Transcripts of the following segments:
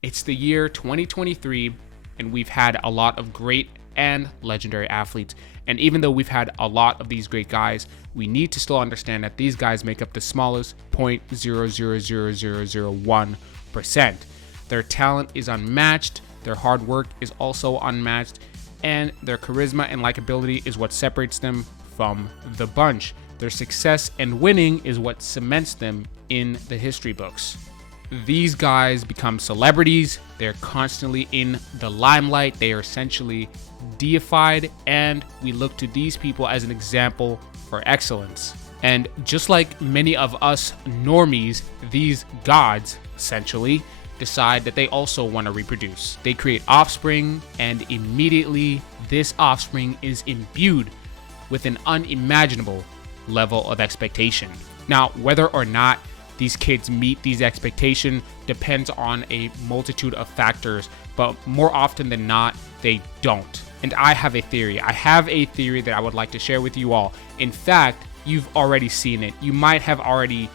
It's the year 2023, and we've had a lot of great and legendary athletes. And even though we've had a lot of these great guys, we need to still understand that these guys make up the smallest 0.000001%. Their talent is unmatched, their hard work is also unmatched, and their charisma and likability is what separates them from the bunch. Their success and winning is what cements them in the history books. These guys become celebrities. They're constantly in the limelight. They are essentially deified, and we look to these people as an example for excellence. And just like many of us normies, these gods essentially decide that they also want to reproduce. They create offspring, and immediately this offspring is imbued with an unimaginable level of expectation. Now, whether or not these kids meet these expectations depends on a multitude of factors, but more often than not, they don't. And I have a theory. I have a theory that I would like to share with you all. In fact, you've already seen it. You might have already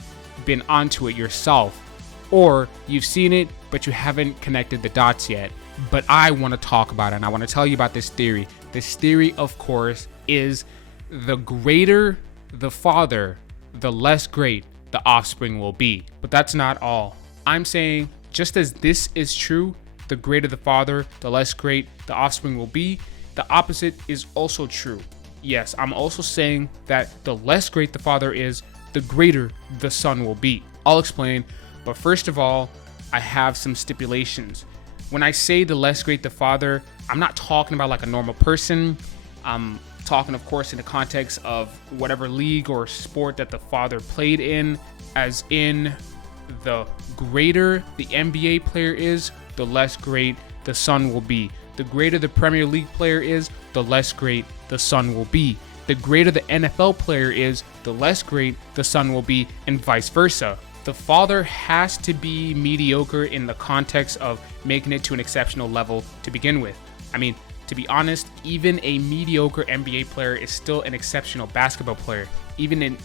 been onto it yourself, or you've seen it, but you haven't connected the dots yet. But I want to talk about it, and I want to tell you about this theory. This theory, of course, is the greater the father, the less great the offspring will be. But that's not all. I'm saying just as this is true, the greater the father, the less great the offspring will be, the opposite is also true. Yes, I'm also saying that the less great the father is, the greater the son will be. I'll explain, but first of all, I have some stipulations. When I say the less great the father, I'm not talking about like a normal person. I'm talking, of course, in the context of whatever league or sport that the father played in, as in the greater the NBA player is, the less great the son will be. The greater the Premier League player is, the less great the son will be. The greater the NFL player is, the less great the son will be, and vice versa. The father has to be mediocre in the context of making it to an exceptional level to begin with. I mean, to be honest, even a mediocre NBA player is still an exceptional basketball player. Even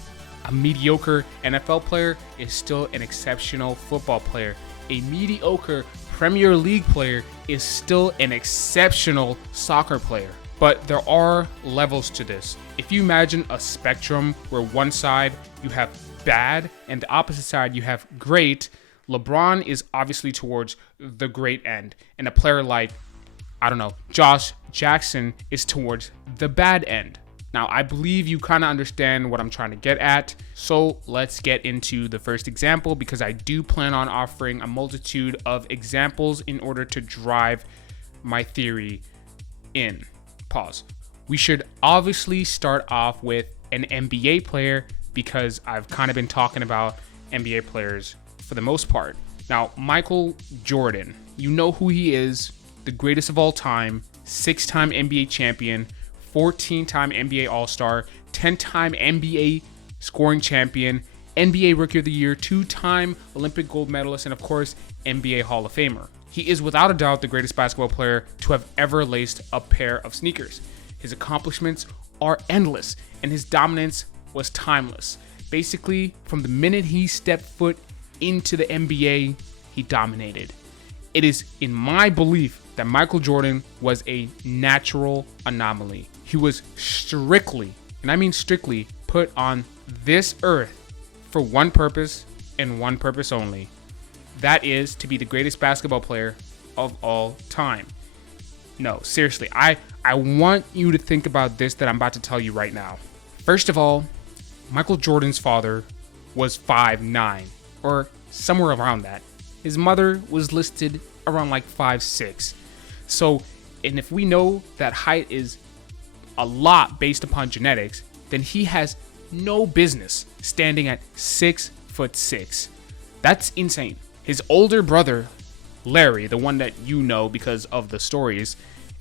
a mediocre NFL player is still an exceptional football player. A mediocre Premier League player is still an exceptional soccer player. But there are levels to this. If you imagine a spectrum where one side you have bad and the opposite side you have great, LeBron is obviously towards the great end. And a player like, I don't know, Josh Jackson is towards the bad end. Now, I believe you kind of understand what I'm trying to get at. So let's get into the first example, because I do plan on offering a multitude of examples in order to drive my theory in. Pause. We should obviously start off with an NBA player, because I've kind of been talking about NBA players for the most part. Now, Michael Jordan, you know who he is. The greatest of all time, 6-time NBA champion, 14-time NBA All-Star, 10-time NBA scoring champion, NBA Rookie of the Year, 2-time Olympic gold medalist, and of course, NBA Hall of Famer. He is without a doubt the greatest basketball player to have ever laced a pair of sneakers. His accomplishments are endless, and his dominance was timeless. Basically, from the minute he stepped foot into the NBA, he dominated. It is in my belief that Michael Jordan was a natural anomaly. He was strictly, and I mean strictly, put on this earth for one purpose and one purpose only. That is to be the greatest basketball player of all time. No, seriously, I want you to think about this that I'm about to tell you right now. First of all, Michael Jordan's father was 5'9", or somewhere around that. His mother was listed around like 5'6". So, and if we know that height is a lot based upon genetics, then he has no business standing at 6'6". That's insane. His older brother, Larry, the one that you know because of the stories,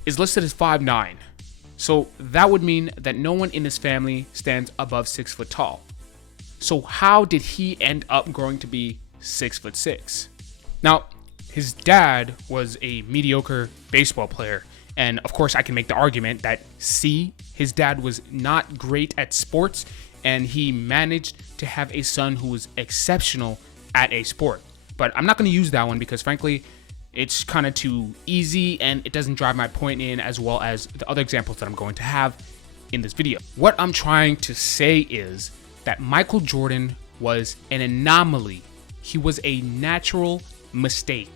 is listed as 5'9". So that would mean that no one in his family stands above 6 foot tall. So how did he end up growing to be 6'6"? Now, his dad was a mediocre baseball player. And of course, I can make the argument that his dad was not great at sports, and he managed to have a son who was exceptional at a sport. But I'm not going to use that one because, frankly, It's kind of too easy and it doesn't drive my point in, as well as the other examples that I'm going to have in this video. What I'm trying to say is that Michael Jordan was an anomaly. He was a natural mistake.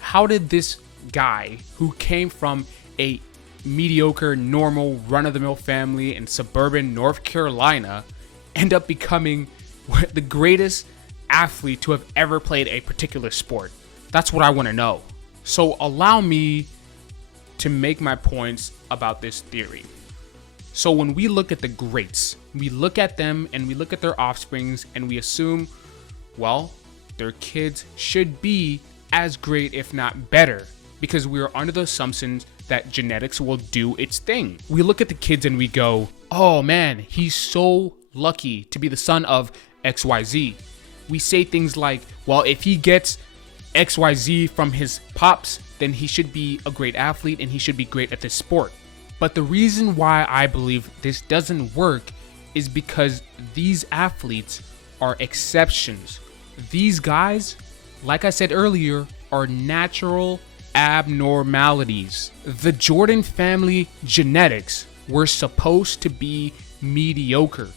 How did this guy who came from a mediocre, normal, run-of-the-mill family in suburban North Carolina end up becoming the greatest athlete to have ever played a particular sport? That's what I want to know. So allow me to make my points about this theory. So when we look at the greats, we look at them and we look at their offsprings and we assume, well, their kids should be as great, if not better, because we are under the assumptions that genetics will do its thing. We look at the kids and we go, oh man, he's so lucky to be the son of XYZ. We say things like, well, if he gets XYZ from his pops, then he should be a great athlete and he should be great at this sport. But the reason why I believe this doesn't work is because these athletes are exceptions. These guys, like I said earlier, are natural abnormalities. The Jordan family genetics were supposed to be mediocre.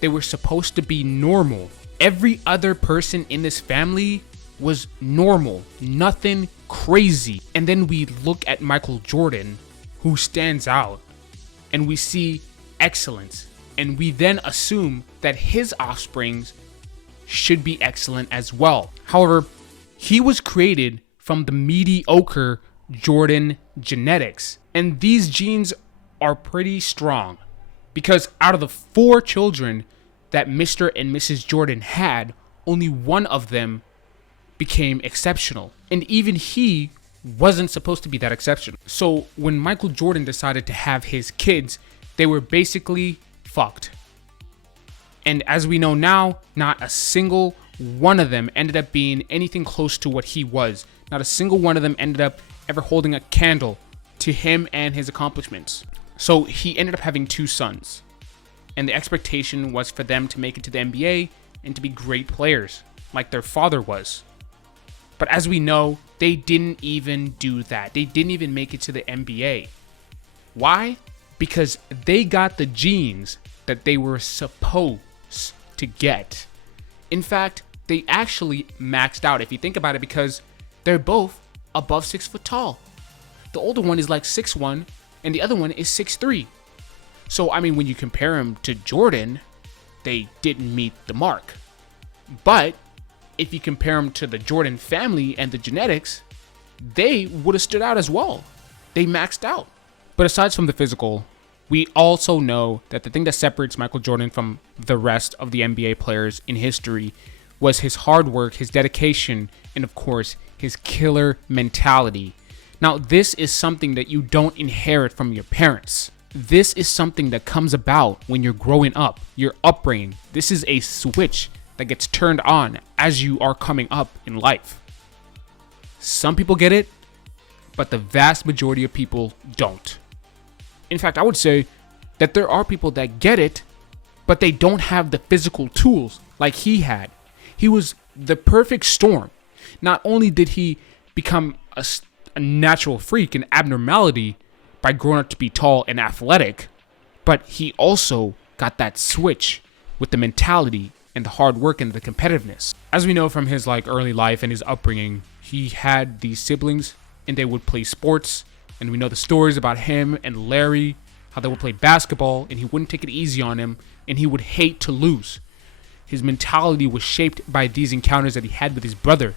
They were supposed to be normal. Every other person in this family was normal, nothing crazy. And then we look at Michael Jordan, who stands out, and we see excellence. And we then assume that his offsprings should be excellent as well. However, he was created from the mediocre Jordan genetics. And these genes are pretty strong because out of the 4 children that Mr. and Mrs. Jordan had, only one of them became exceptional. And even he wasn't supposed to be that exceptional. So when Michael Jordan decided to have his kids, they were basically fucked. And as we know now, not a single one of them ended up being anything close to what he was. Not a single one of them ended up ever holding a candle to him and his accomplishments. So he ended up having 2 sons. And the expectation was for them to make it to the NBA and to be great players, like their father was. But as we know, they didn't even do that. They didn't even make it to the NBA. Why? Because they got the genes that they were supposed to get. In fact, they actually maxed out, if you think about it, because they're both above 6 foot tall. The older one is like 6'1", and the other one is 6'3". So, I mean, when you compare him to Jordan, they didn't meet the mark. But if you compare them to the Jordan family and the genetics, they would have stood out as well. They maxed out. But aside from the physical, we also know that the thing that separates Michael Jordan from the rest of the NBA players in history was his hard work, his dedication, and of course, his killer mentality. Now, this is something that you don't inherit from your parents. This is something that comes about when you're growing up, your upbringing. This is a switch that gets turned on as you are coming up in life. Some people get it, but the vast majority of people don't. In fact, I would say that there are people that get it, but they don't have the physical tools like he had. He was the perfect storm. Not only did he become a natural freak, an abnormality, by growing up to be tall and athletic, but he also got that switch with the mentality and the hard work and the competitiveness. As we know from his early life and his upbringing, he had these siblings and they would play sports, and we know the stories about him and Larry, how they would play basketball and he wouldn't take it easy on him and he would hate to lose. His mentality was shaped by these encounters that he had with his brother.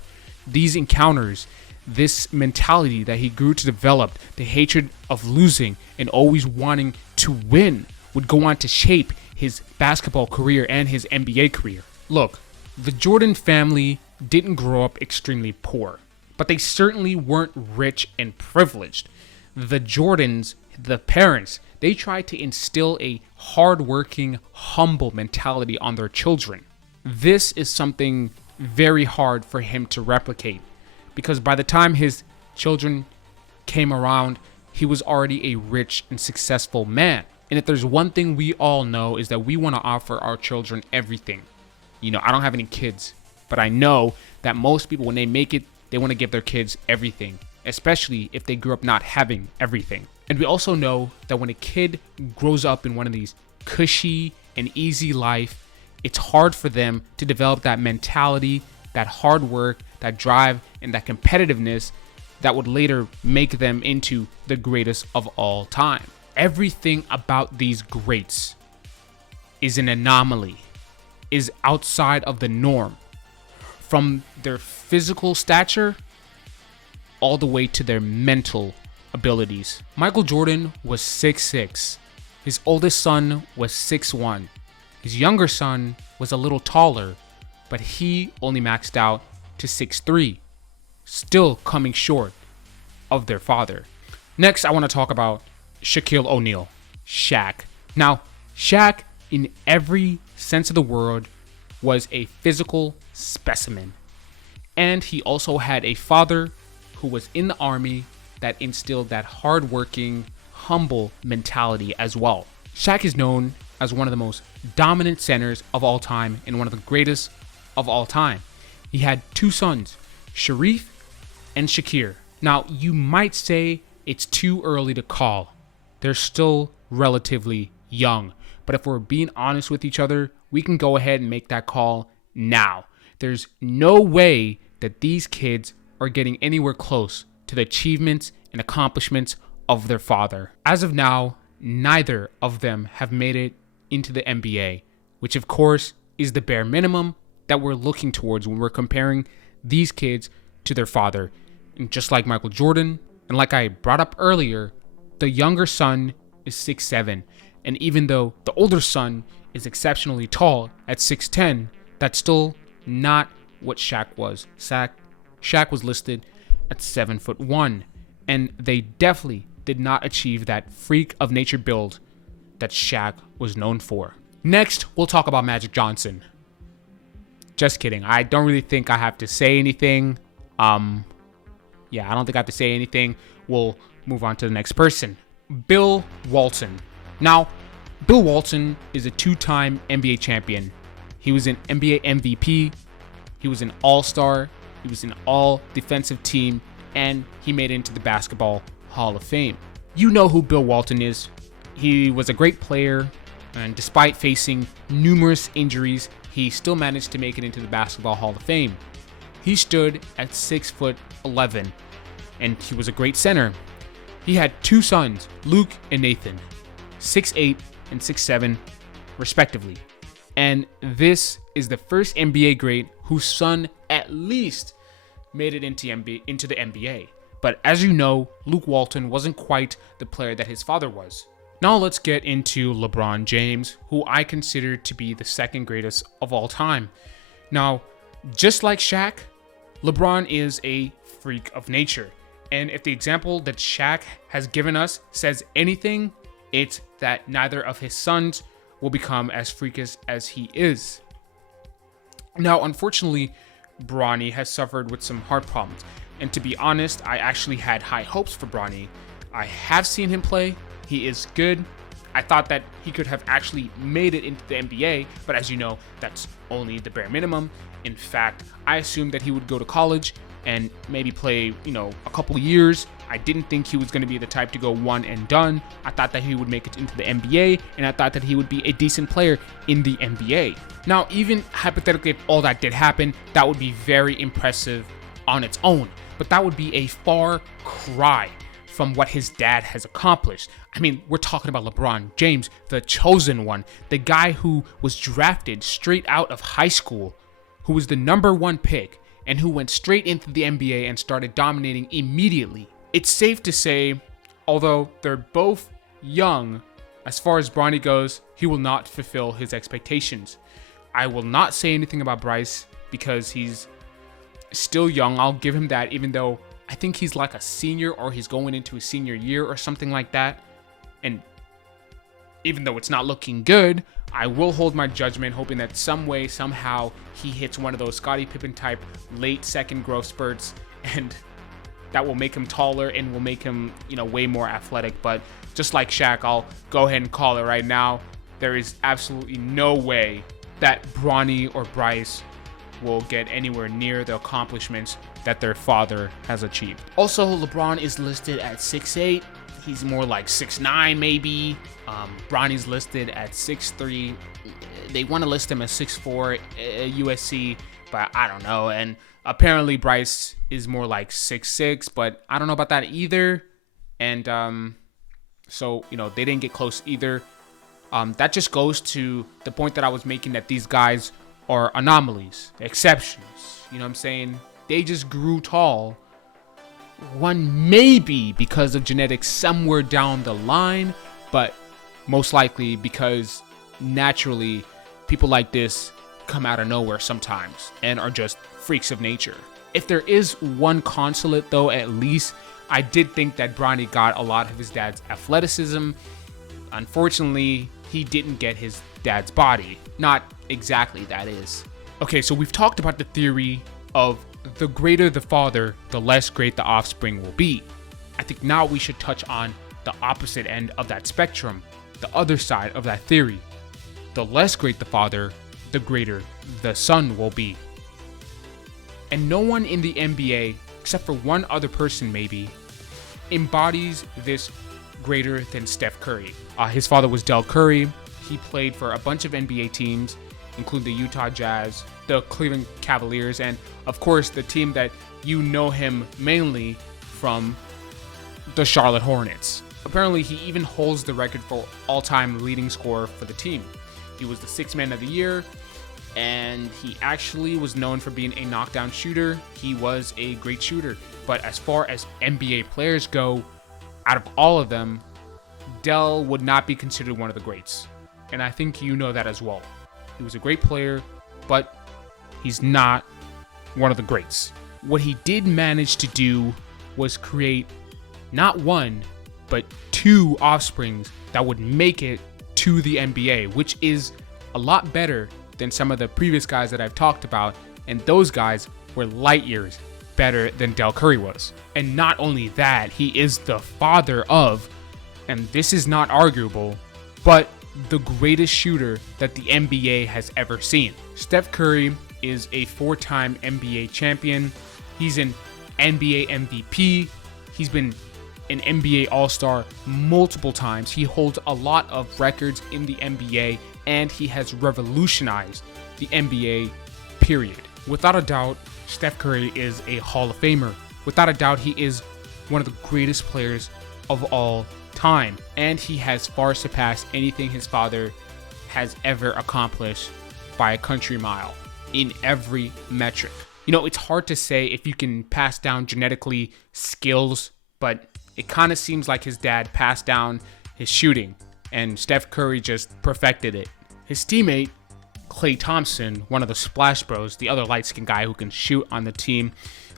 These encounters, this mentality that he grew to develop, the hatred of losing and always wanting to win, would go on to shape his basketball career and his NBA career. Look, the Jordan family didn't grow up extremely poor, but they certainly weren't rich and privileged. The Jordans, the parents, they tried to instill a hardworking, humble mentality on their children. This is something very hard for him to replicate, because by the time his children came around, he was already a rich and successful man. And if there's one thing we all know, is that we want to offer our children everything. I don't have any kids, but I know that most people, when they make it, they want to give their kids everything. especially if they grew up not having everything. And we also know that when a kid grows up in one of these cushy and easy life, it's hard for them to develop that mentality, that hard work, that drive, and that competitiveness that would later make them into the greatest of all time. Everything about these greats is an anomaly, is outside of the norm. From their physical stature all the way to their mental abilities. Michael Jordan was 6'6". His oldest son was 6'1". His younger son was a little taller, but he only maxed out to 6'3", still coming short of their father. Next, I want to talk about Shaquille O'Neal, Shaq. Now, Shaq, in every sense of the word, was a physical specimen. And he also had a father who was in the army that instilled that hardworking, humble mentality as well. Shaq is known as one of the most dominant centers of all time and one of the greatest of all time. He had two sons, Sharif and Shakir. Now, you might say it's too early to call. They're still relatively young. But if we're being honest with each other, we can go ahead and make that call now. There's no way that these kids are getting anywhere close to the achievements and accomplishments of their father. As of now, neither of them have made it into the NBA, which of course is the bare minimum that we're looking towards when we're comparing these kids to their father. And just like Michael Jordan, and like I brought up earlier, the younger son is 6'7", and even though the older son is exceptionally tall at 6'10", that's still not what Shaq was. Shaq was listed at 7'1", and they definitely did not achieve that freak of nature build that Shaq was known for. Next, we'll talk about Magic Johnson. Just kidding. I don't really think I have to say anything. I don't think I have to say anything. We'll move on to the next person. Bill Walton. Now, Bill Walton is a two-time NBA champion. He was an NBA MVP. He was an all-star. He was an all-defensive team. And he made it into the Basketball Hall of Fame. You know who Bill Walton is. He was a great player. And despite facing numerous injuries, he still managed to make it into the Basketball Hall of Fame. He stood at 6'11", and he was a great center. He had two sons, Luke and Nathan, 6'8" and 6'7", respectively. And this is the first NBA great whose son at least made it into the NBA. But as you know, Luke Walton wasn't quite the player that his father was. Now let's get into LeBron James, who I consider to be the second greatest of all time. Now, just like Shaq, LeBron is a freak of nature. And if the example that Shaq has given us says anything, it's that neither of his sons will become as freakish as he is. Now, unfortunately, Bronny has suffered with some heart problems. And to be honest, I actually had high hopes for Bronny. I have seen him play. He is good. I thought that he could have actually made it into the NBA, but as you know, that's only the bare minimum. In fact, I assumed that he would go to college and maybe play, a couple of years. I didn't think he was going to be the type to go one and done. I thought that he would make it into the NBA, and I thought that he would be a decent player in the NBA. Now, even hypothetically, if all that did happen, that would be very impressive on its own, but that would be a far cry from what his dad has accomplished. I mean, we're talking about LeBron James, the chosen one, the guy who was drafted straight out of high school, who was the number one pick, and who went straight into the NBA and started dominating immediately. It's safe to say, although they're both young, as far as Bronny goes, he will not fulfill his expectations. I will not say anything about Bryce because he's still young. I'll give him that, even though I think he's like a senior or he's going into his senior year or something like that. And even though it's not looking good, I will hold my judgment, hoping that some way, somehow, he hits one of those Scottie Pippen type late second growth spurts, and that will make him taller and will make him, way more athletic. But just like Shaq, I'll go ahead and call it right now. There is absolutely no way that Bronny or Bryce will get anywhere near the accomplishments that their father has achieved. Also, LeBron is listed at 6'8". He's more like 6'9", maybe. Bronny's listed at 6'3". They want to list him as 6'4", USC, but I don't know. And apparently Bryce is more like 6'6", but I don't know about that either. And so, they didn't get close either. That just goes to the point that I was making, that these guys are anomalies, exceptions. You know what I'm saying? They just grew tall. One maybe because of genetics somewhere down the line, but most likely because naturally people like this come out of nowhere sometimes and are just freaks of nature. If there is one consolate though, at least I did think that Bronny got a lot of his dad's athleticism. Unfortunately, he didn't get his dad's body. Not exactly, that is. Okay, so we've talked about the theory of the greater the father, the less great the offspring will be. I think now we should touch on the opposite end of that spectrum, the other side of that theory. The less great the father, the greater the son will be. And no one in the NBA, except for one other person maybe, embodies this greater than Steph Curry. His father was Del Curry. He played for a bunch of NBA teams, including the Utah Jazz, the Cleveland Cavaliers, and of course the team that you know him mainly from, the Charlotte Hornets. Apparently he even holds the record for all-time leading scorer for the team. He was the sixth man of the year, and he actually was known for being a knockdown shooter. He was a great shooter, but as far as NBA players go, out of all of them, Del would not be considered one of the greats, and I think you know that as well. He was a great player, but he's not one of the greats. What he did manage to do was create not one, but two offsprings that would make it to the NBA, which is a lot better than some of the previous guys that I've talked about, and those guys were light years better than Del Curry was. And not only that, he is the father of, and this is not arguable, but the greatest shooter that the NBA has ever seen. Steph Curry is a four-time NBA champion. He's an NBA MVP. He's been an NBA All-Star multiple times. He holds a lot of records in the NBA, and he has revolutionized the NBA, period. Without a doubt, Steph Curry is a Hall of Famer. Without a doubt, he is one of the greatest players of all time, and he has far surpassed anything his father has ever accomplished by a country mile in every metric. It's hard to say if you can pass down genetically skills, but it kind of seems like his dad passed down his shooting, and Steph Curry just perfected it. His teammate, Klay Thompson, one of the Splash Bros, the other light-skinned guy who can shoot on the team,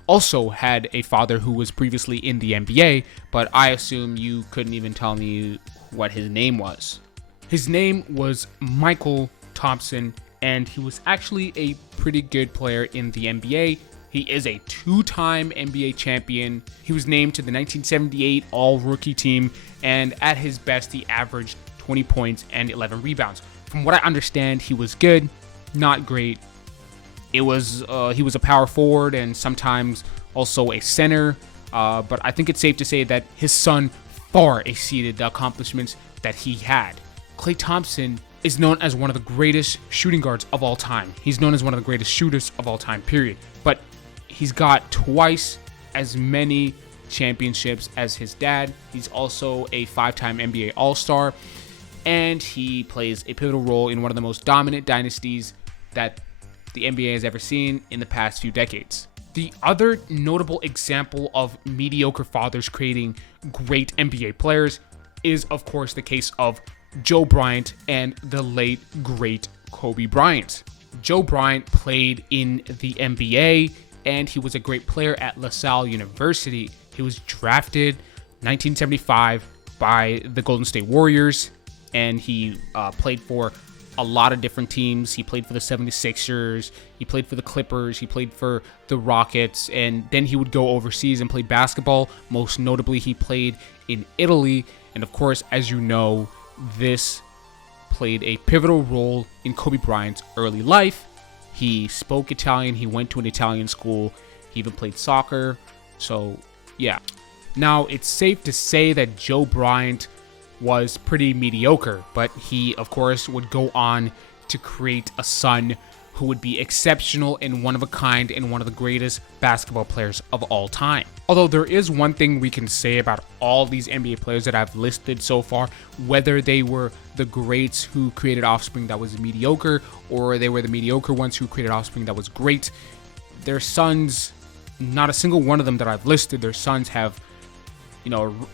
also had a father who was previously in the NBA, but I assume you couldn't even tell me what his name was. His name was Michael Thompson, and he was actually a pretty good player in the NBA. He is a two-time NBA champion. He was named to the 1978 All-Rookie team, and at his best, he averaged 20 points and 11 rebounds. From what I understand, he was good, not great. He was a power forward and sometimes also a center, but I think it's safe to say that his son far exceeded the accomplishments that he had. Klay Thompson is known as one of the greatest shooting guards of all time. He's known as one of the greatest shooters of all time, period. But he's got twice as many championships as his dad. He's also a five-time NBA All-Star, and he plays a pivotal role in one of the most dominant dynasties that the NBA has ever seen in the past few decades. The other notable example of mediocre fathers creating great NBA players is, of course, the case of Joe Bryant and the late, great Kobe Bryant. Joe Bryant played in the NBA, and he was a great player at LaSalle University. He was drafted 1975 by the Golden State Warriors, and he played for a lot of different teams. He played for the 76ers, he played for the Clippers, he played for the Rockets, and then he would go overseas and play basketball. Most notably, he played in Italy, and of course, as you know, this played a pivotal role in Kobe Bryant's early life. He spoke Italian, he went to an Italian school, He even played soccer. So, yeah. Now, it's safe to say that Joe Bryant was pretty mediocre, but he, of course, would go on to create a son who would be exceptional and one of a kind and one of the greatest basketball players of all time. Although there is one thing we can say about all these NBA players that I've listed so far, whether they were the greats who created offspring that was mediocre, or they were the mediocre ones who created offspring that was great, their sons, not a single one of them that I've listed, their sons have,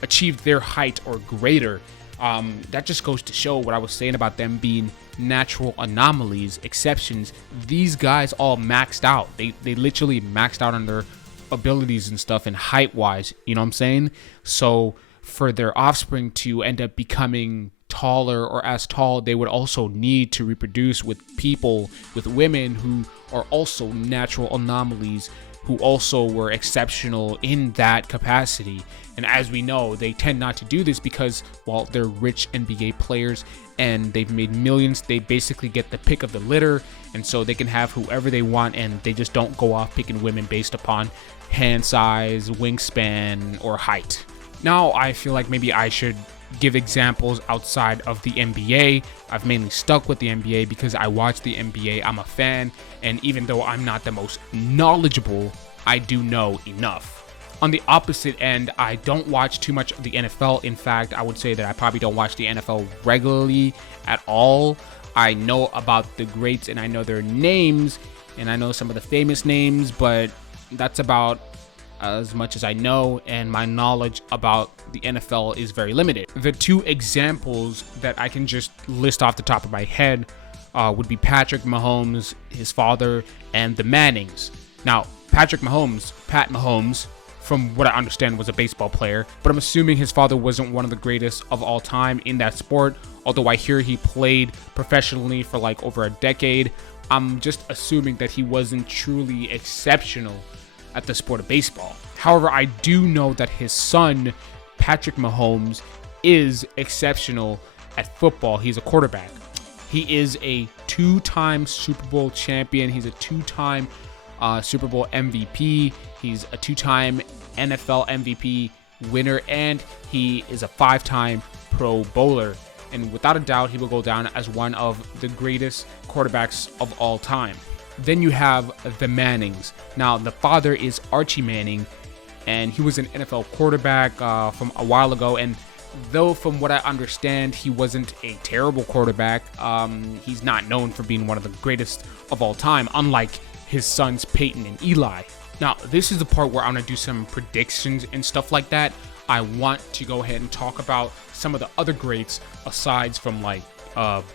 achieved their height or greater. That just goes to show what I was saying about them being natural anomalies, exceptions. These guys all maxed out. They literally maxed out on their abilities and stuff, and height wise, you know what I'm saying? So for their offspring to end up becoming taller or as tall, they would also need to reproduce with people, with women who are also natural anomalies, who also were exceptional in that capacity. And as we know, they tend not to do this because, well, they're rich NBA players and they've made millions. They basically get the pick of the litter, and so they can have whoever they want, and they just don't go off picking women based upon hand size, wingspan, or height. Now, I feel like maybe I should give examples outside of the NBA. I've mainly stuck with the NBA because I watch the NBA, I'm a fan, and even though I'm not the most knowledgeable, I do know enough. On the opposite end, I don't watch too much of the NFL. In fact, I would say that I probably don't watch the NFL regularly at all. I know about the greats and I know their names, and I know some of the famous names, but that's about as much as I know, and my knowledge about the NFL is very limited. The two examples that I can just list off the top of my head would be Patrick Mahomes, his father, and the Mannings. Now, Pat Mahomes, from what I understand, was a baseball player, but I'm assuming his father wasn't one of the greatest of all time in that sport. Although I hear he played professionally for like over a decade, I'm just assuming that he wasn't truly exceptional at the sport of baseball. However, I do know that his son, Patrick Mahomes, is exceptional at football. He's a quarterback. He is a two-time Super Bowl champion. He's a two-time Super Bowl MVP. He's a two-time NFL MVP winner, and he is a five-time Pro Bowler. And without a doubt, he will go down as one of the greatest quarterbacks of all time. Then you have the Mannings. Now, the father is Archie Manning, and he was an NFL quarterback from a while ago. And though from what I understand, he wasn't a terrible quarterback, he's not known for being one of the greatest of all time, unlike his sons Peyton and Eli. Now, this is the part where I'm going to do some predictions and stuff like that. I want to go ahead and talk about some of the other greats aside from like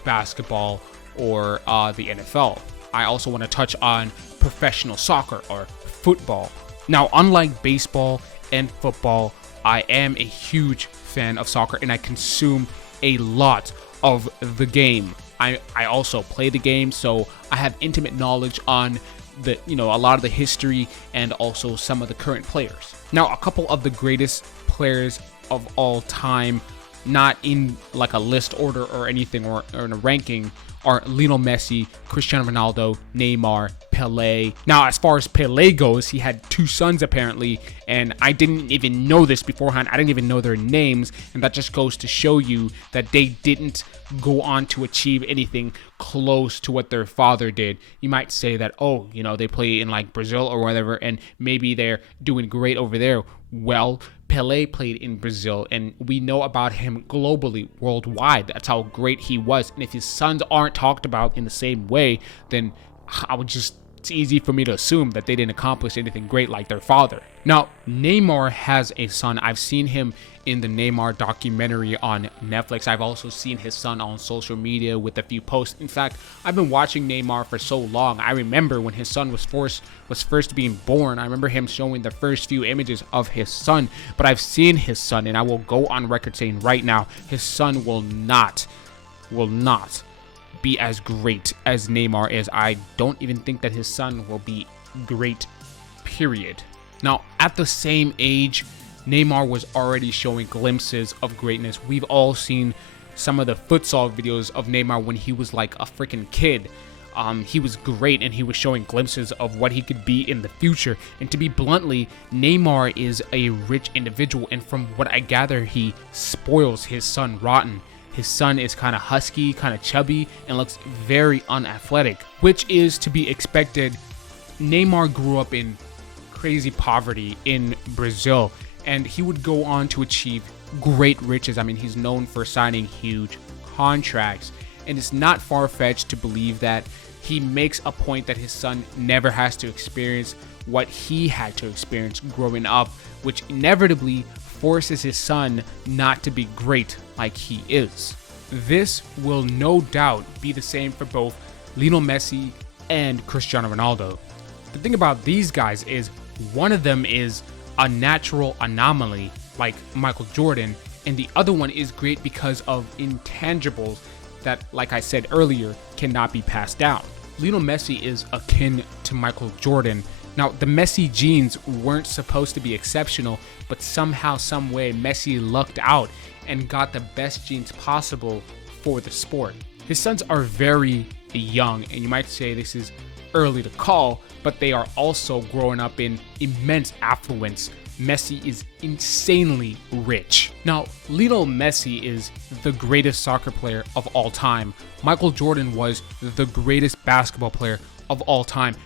basketball or the NFL. I also want to touch on professional soccer or football. Now, unlike baseball and football, I am a huge fan of soccer and I consume a lot of the game. I also play the game, so I have intimate knowledge on the, a lot of the history and also some of the current players. Now, a couple of the greatest players of all time, not in like a list order or anything or in a ranking, are Lionel Messi, Cristiano Ronaldo, Neymar, Pelé. Now, as far as Pelé goes, he had two sons apparently, and I didn't even know this beforehand. I didn't even know their names, and that just goes to show you that they didn't go on to achieve anything close to what their father did. You might say that, oh, they play in like Brazil or whatever, and maybe they're doing great over there. Well, Pelé played in Brazil, and we know about him globally, worldwide. That's how great he was. And if his sons aren't talked about in the same way, then it's easy for me to assume that they didn't accomplish anything great like their father. Now, Neymar has a son. I've seen him in the Neymar documentary on Netflix. I've also seen his son on social media with a few posts. In fact, I've been watching Neymar for so long. I remember when his son was first being born. I remember him showing the first few images of his son. But I've seen his son, and I will go on record saying right now, his son will not be as great as Neymar is. I don't even think that his son will be great, period. Now, at the same age, Neymar was already showing glimpses of greatness. We've all seen some of the futsal videos of Neymar when he was like a freaking kid. he was great, and he was showing glimpses of what he could be in the future. And to be bluntly, Neymar is a rich individual, and from what I gather, he spoils his son rotten. His son is kind of husky, kind of chubby, and looks very unathletic, which is to be expected. Neymar grew up in crazy poverty in Brazil, and he would go on to achieve great riches. I mean, he's known for signing huge contracts, and it's not far-fetched to believe that he makes a point that his son never has to experience what he had to experience growing up, which inevitably forces his son not to be great like he is. This will no doubt be the same for both Lionel Messi and Cristiano Ronaldo. The thing about these guys is one of them is a natural anomaly like Michael Jordan, and the other one is great because of intangibles that, like I said earlier, cannot be passed down. Lionel Messi is akin to Michael Jordan. Now, the Messi genes weren't supposed to be exceptional, but somehow, some way, Messi lucked out and got the best genes possible for the sport. His sons are very young, and you might say this is early to call, but they are also growing up in immense affluence. Messi is insanely rich. Now, Lionel Messi is the greatest soccer player of all time. Michael Jordan was the greatest basketball player of all time.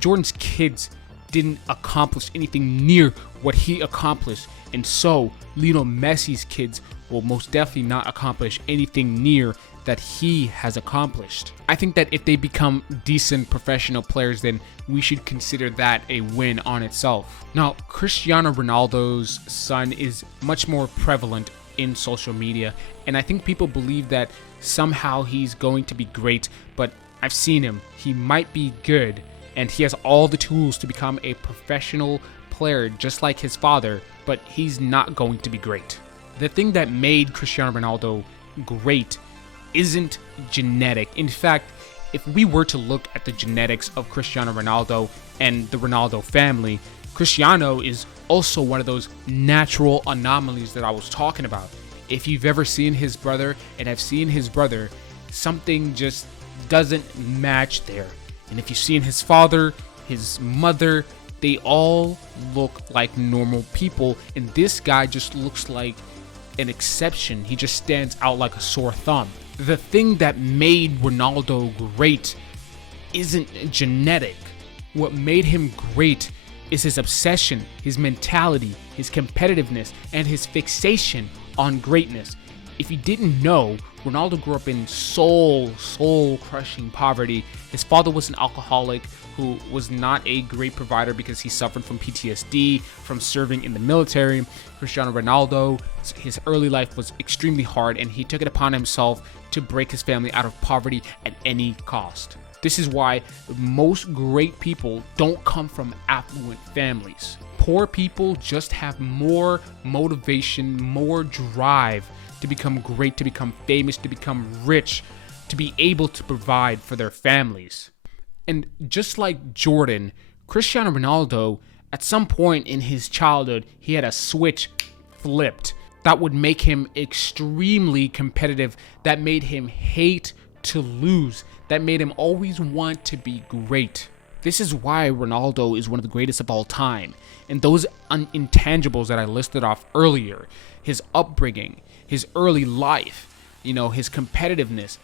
Jordan's kids didn't accomplish anything near what he accomplished, and so Lionel Messi's kids will most definitely not accomplish anything near that he has accomplished. I think that if they become decent professional players, then we should consider that a win on itself. Now, Cristiano Ronaldo's son is much more prevalent in social media, and I think people believe that somehow he's going to be great, but I've seen him. He might be good, and he has all the tools to become a professional player just like his father, but he's not going to be great. The thing that made Cristiano Ronaldo great isn't genetic. In fact, if we were to look at the genetics of Cristiano Ronaldo and the Ronaldo family, Cristiano is also one of those natural anomalies that I was talking about. If you've ever seen his brother and have seen his brother, something just doesn't match there. And if you've seen his father, his mother, they all look like normal people, and this guy just looks like an exception. He just stands out like a sore thumb. The thing that made Ronaldo great isn't genetic. What made him great is his obsession, his mentality, his competitiveness, and his fixation on greatness. If you didn't know, Ronaldo grew up in soul-crushing poverty. His father was an alcoholic who was not a great provider because he suffered from PTSD from serving in the military. Cristiano Ronaldo, his early life was extremely hard, and he took it upon himself to break his family out of poverty at any cost. This is why most great people don't come from affluent families. Poor people just have more motivation, more drive to become great, to become famous, to become rich, to be able to provide for their families. And just like Jordan, Cristiano Ronaldo, at some point in his childhood, he had a switch flipped that would make him extremely competitive, that made him hate to lose, that made him always want to be great. This is why Ronaldo is one of the greatest of all time. And those intangibles that I listed off earlier, his upbringing, his early life, his competitiveness,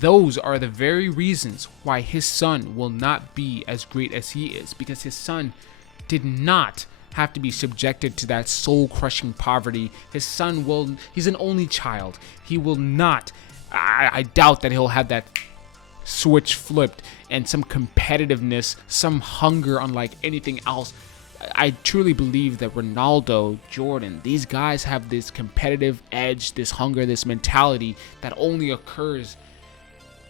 those are the very reasons why his son will not be as great as he is, because his son did not have to be subjected to that soul-crushing poverty. His son he's an only child. He will not, I doubt that he'll have that switch flipped and some competitiveness, some hunger unlike anything else. I truly believe that Ronaldo, Jordan, these guys have this competitive edge, this hunger, this mentality that only occurs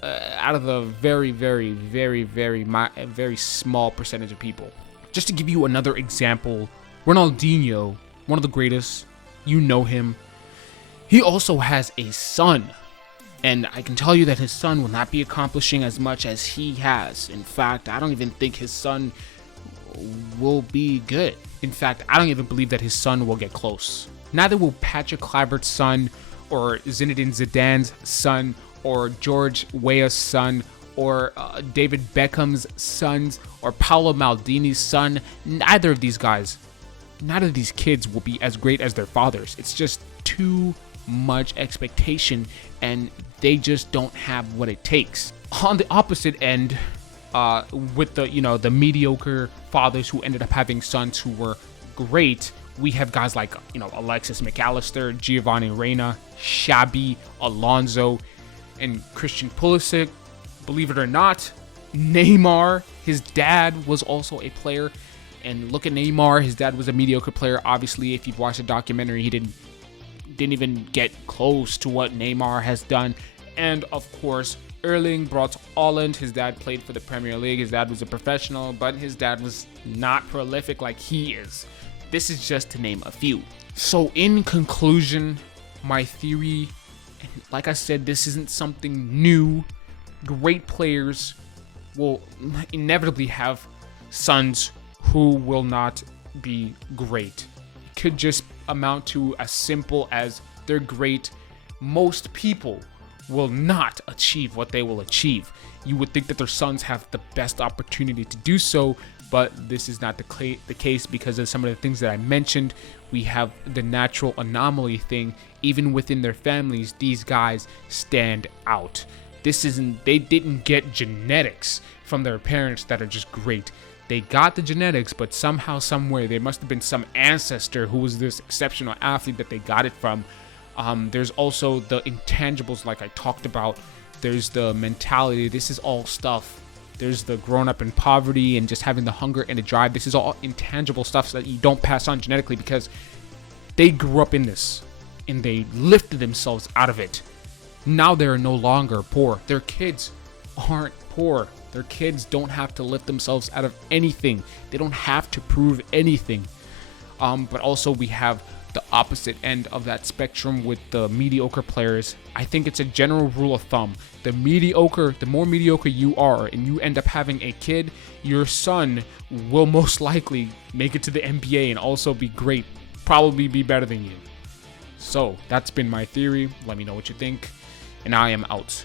out of a very, very, very, very small percentage of people. Just to give you another example, Ronaldinho, one of the greatest, you know him. He also has a son, and I can tell you that his son will not be accomplishing as much as he has. In fact, I don't even think his son will be good. In fact, I don't even believe that his son will get close. Neither will Patrick Kluivert's son, or Zinedine Zidane's son, or George Weah's son, or David Beckham's sons or Paolo Maldini's son. Neither of these kids will be as great as their fathers. It's just too much expectation, and they just don't have what it takes. On the opposite end, with the mediocre fathers who ended up having sons who were great, we have guys like Alexis McAllister, Giovanni Reyna, Xabi Alonso, and Christian Pulisic. Believe it or not, Neymar, his dad was also a player. And look at Neymar, his dad was a mediocre player. Obviously, if you've watched the documentary, he didn't even get close to what Neymar has done. And of course, Erling Braut Haaland, his dad played for the Premier League. His dad was a professional, but his dad was not prolific like he is. This is just to name a few. So in conclusion, my theory, and like I said, this isn't something new. Great players will inevitably have sons who will not be great. It could just amount to as simple as they're great. Most people will not achieve what they will achieve. You would think that their sons have the best opportunity to do so, but this is not the case because of some of the things that I mentioned. We have the natural anomaly thing. Even within their families, these guys stand out. They didn't get genetics from their parents that are just great. They got the genetics, but somehow, somewhere, there must have been some ancestor who was this exceptional athlete that they got it from. There's also the intangibles, like I talked about. There's the mentality. This is all stuff. There's the growing up in poverty and just having the hunger and the drive. This is all intangible stuff that you don't pass on genetically because they grew up in this and they lifted themselves out of it. Now they're no longer poor. Their kids aren't poor. Their kids don't have to lift themselves out of anything. They don't have to prove anything. But also we have the opposite end of that spectrum with the mediocre players. I think it's a general rule of thumb. The more mediocre you are and you end up having a kid, your son will most likely make it to the NBA and also be great, probably be better than you. So that's been my theory. Let me know what you think. And I am out.